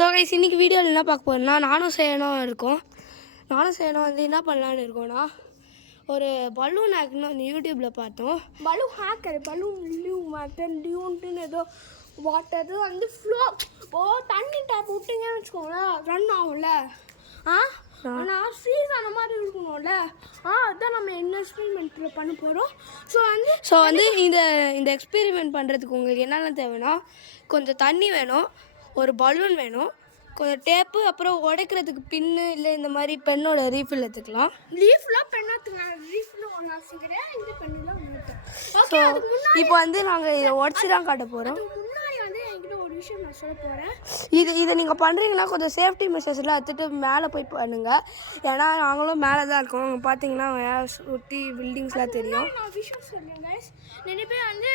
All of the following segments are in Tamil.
ஸோ கைஸ் இன்னைக்கு வீடியோவில் என்ன பார்க்க போகிறேன்னா நானும் செய்யணும் இருக்கோம். நானும் செய்யணும் வந்து என்ன பண்ணலான்னு இருக்கோன்னா ஒரு பலூன் ஹேக்னு வந்து யூடியூப்பில் பார்த்தோம். பலூன் ஹேக்கர் பலூன் டியூன்ட்டுன்னு ஏதோ வாட்டர் வந்து ஃப்ளோ தண்ணி டேப் விட்டிங்கன்னு வச்சுக்கோங்களேன் ரன் ஆகும்ல. ஆனால் ஃப்ரீஸ் ஆன மாதிரி இருக்கணும்ல. அதுதான் நம்ம என்ன எக்ஸ்பெரிமெண்ட்டில் பண்ண போகிறோம். ஸோ வந்து இந்த எக்ஸ்பெரிமெண்ட் பண்ணுறதுக்கு உங்களுக்கு என்னென்ன தேவைன்னா கொஞ்சம் தண்ணி வேணும், ஒரு பலூன் வேணும், கொஞ்சம் டேப்பு, அப்புறம் உடைக்கிறதுக்கு பின்னு இல்லை இந்த மாதிரி பெண்ணோட ரீஃபில் எடுத்துக்கலாம். லீஃப்லாம் பென் எடுத்துக்கலாம். ரீஃபில் ஒன்று ஆசிக்கிறேன், இந்த பெண்ணில் ஒன்று. ஸோ இப்போ வந்து நாங்கள் இதை உடச்சி தான் காட்ட போகிறோம். முன்னாடி வந்து என்கிட்ட ஒரு விஷயம் நான் சொல்ல போகிறேன். இதை நீங்கள் பண்ணுறீங்கன்னா கொஞ்சம் சேஃப்டி மெஷர்ஸ்லாம் எடுத்துகிட்டு மேலே போய் பண்ணுங்கள். ஏன்னா நாங்களும் மேலே தான் இருக்கோம். பார்த்தீங்கன்னா சுற்றி பில்டிங்ஸ்லாம் தெரியும். நான் விஷயம் சொல்லுங்க கைஸ். நிறைய பேர் வந்து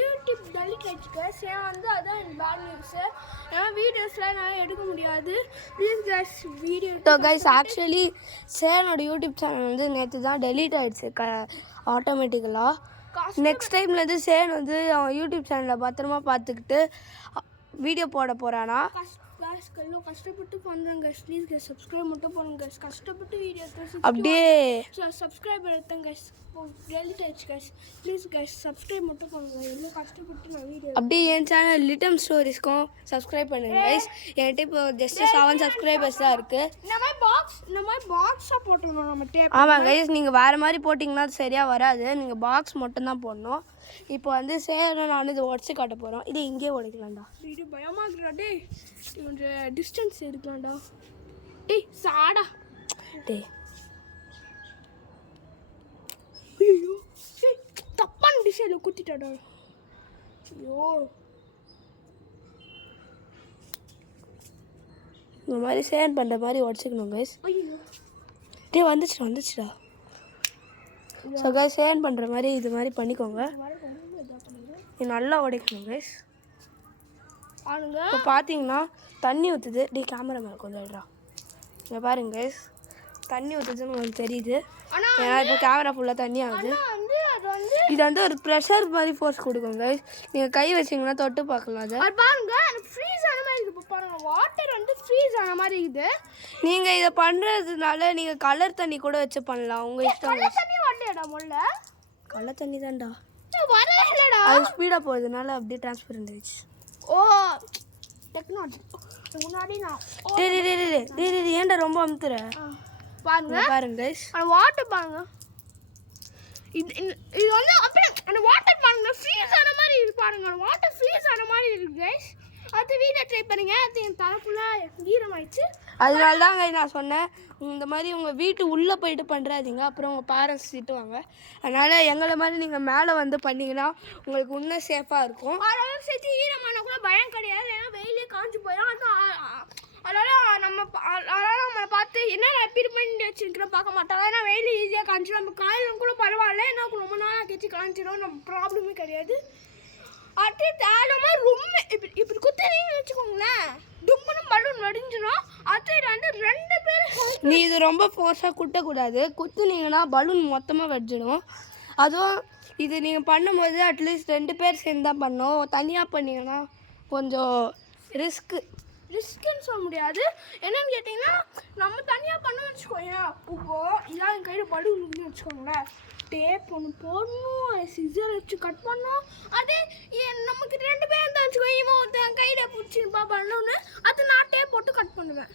யூடியூப் டெலிட் ஆகிடுச்சு. ஏன் வந்து அதான் எனக்கு பேட் நியூஸு. ஏன்னா வீடியோஸ்லாம் என்னால் எடுக்க முடியாது. Please guys video. So guys actually சேனோட யூடியூப் சேனல் வந்து நேற்று தான் டெலீட் ஆகிடுச்சு ஆட்டோமேட்டிக்கலாக. நெக்ஸ்ட் டைம்லேருந்து சேன் வந்து அவன் யூடியூப் சேனலில் பத்திரமா பார்த்துக்கிட்டு வீடியோ போட போகிறானா. கஷ்டப்பட்டு பண்ணுறேங்க கைஸ். ப்ளீஸ் கைஸ் சப்ஸ்கிரைப் மட்டும் பண்ணுங்க கைஸ். கஷ்டப்பட்டு வீடியோ அப்படியே சப்ஸ்கிரைபர் எடுத்தேன் கைஸ். டெலிட் ஆயிடுச்சு கைஸ். ப்ளீஸ் கைஸ் சப்ஸ்கிரைப் மட்டும் பண்ணுங்க. எவ்வளோ கஷ்டப்பட்டு நான் வீடியோ அப்படியே என் சேனல் லிட்டம் ஸ்டோரிஸ்க்கும் சப்ஸ்கிரைப் பண்ணுங்க கைஸ். என்கிட்ட இப்போ ஜஸ்ட் 7 சப்ஸ்கிரைபர்ஸ் தான் இருக்குது. இந்த மாதிரி பாக்ஸாக போட்டுருந்தோம் நம்ம டேப். ஆமாம் கைஸ், நீங்கள் வேறு மாதிரி போட்டிங்கன்னா சரியாக வராது. நீங்கள் பாக்ஸ் மட்டும்தான் போடணும். இப்போ வந்து நான் இது உடச்சி காட்ட போகிறோம். இது இங்கேயே உடைக்கலாம்டா. இது பயமாக இருக்குடா. டே கொஞ்சம் டிஸ்டன்ஸ் இருக்கலாம்டா. டேய் சாடா. டேய் ஐயோ தப்பான டிஷைனில் குத்திட்டாடா. ஐயோ இந்த மாதிரி சேன் பண்ணுற மாதிரி உடச்சிக்கணும் கைஸ். ஐயோ டே வந்துச்சுடா. ஸோ கைஸ் சேன் பண்ணுற மாதிரி இது மாதிரி பண்ணிக்கோங்க. இது நல்லா உடைக்கணும் கைஸ். இப்போ பார்த்தீங்கன்னா தண்ணி ஊற்றுது. டே கேமரா மேலே கொஞ்சம் இடா. இங்கே பாருங்க கைஸ், தண்ணி ஊற்றுதுன்னு உங்களுக்கு தெரியுது. ஏன்னா இப்போ கேமரா ஃபுல்லாக தண்ணி ஆகுது. இது வந்து ஒரு ப்ரெஷர் மாதிரி ஃபோர்ஸ் கொடுக்கும் கைஸ். நீங்கள் கை வச்சிங்கன்னா தொட்டு பார்க்கலாம். அது பாருங்க ஃப்ரீஸ் ஆன மாதிரி இருக்குது. பாருங்க வாட்டர் வந்து ஃப்ரீஸ் ஆன மாதிரி இருக்குது. நீங்கள் இதை பண்ணுறதுனால நீங்கள் கலர் தண்ணி கூட வச்சு பண்ணலாம். உங்கள் இஷ்டம். கலர் தண்ணி வரலையாடா முதல்ல? கலர் தண்ணி தான்டா. வரவே இல்லைடா. அது ஸ்பீடாக போகிறதுனால அப்படியே ட்ரான்ஸ்பரண்ட் ஆயிடுச்சு. ஓ டெக்னாலஜி. முன்னாடி நான் டே ஏன்டா ரொம்ப அமுத்துற? பாருங்க கைஸ், அந்த வாட்டர் பாருங்க. இது வந்து அப்படியே அந்த வாட்டர் பாருங்க ஃப்ரீஸ் ஆன மாதிரி இருக்கு. பாருங்க அந்த வாட்டர் ஃப்ரீஸ் ஆன மாதிரி இருக்கு கைஸ். அது வீடியோ ட்ரை பண்ணுங்க. அது என் தலை ஃபுல்லாக ஈரமாயிடுச்சு. அதனால தாங்க நான் சொன்னேன், இந்த மாதிரி உங்கள் வீட்டு உள்ளே போயிட்டு பண்ணுறாதீங்க, அப்புறம் உங்கள் பேரண்ட்ஸ் திட்டுவாங்க. அதனால் எங்களை மாதிரி நீங்கள் மேலே வந்து பண்ணிங்கன்னா உங்களுக்கு இன்னும் சேஃபாக இருக்கும். அதனால் சேர்த்து ஈரமான கூட பயம் கிடையாது. ஏன்னா வெயிலே காஞ்சி போயிடும். அதனால் நம்ம பார்த்து என்ன எப்படி பண்ணி வச்சுருக்கிறோம் பார்க்க மாட்டோம். ஏன்னா வெயில் ஈஸியாக காஞ்சிடும். நம்ம காயிலும் கூட பரவாயில்ல. ஏன்னா ரொம்ப நாளாக கழிச்சு காஞ்சிடும். நம்ம ப்ராப்ளமே கிடையாது. அது தேடமாக ரொம்ப இப்படி குத்துறீங்கன்னு வச்சுக்கோங்களேன், தும்முன்னு பலூன் வடிஞ்சிடும். அது வந்து 2 பேர். நீ இது ரொம்ப ஃபோர்ஸாக குட்டக்கூடாது. குத்துனீங்கன்னா பலூன் மொத்தமாக வடிஞ்சிடும். அதுவும் இது நீங்கள் பண்ணும்போது அட்லீஸ்ட் 2 பேர் சேர்ந்து தான் பண்ணணும். தனியாக பண்ணிங்கன்னா கொஞ்சம் ரிஸ்க்குன்னு சொல்ல முடியாது. என்னன்னு கேட்டிங்கன்னா நம்ம தனியாக பண்ணோம்னு வச்சுக்கோங்க. இதான் என் கையில் பலூன் வச்சுக்கோங்களேன், டேப் ஒன்று போடணும், சிசர் வச்சு கட் பண்ணணும். அதே நமக்கு 2 பேர் தான் வச்சுக்கோ. இவன் ஒருத்தன் கையில் பிடிச்சிருப்பா பலூன்னு, அது நான் டேப் போட்டு கட் பண்ணுவேன்.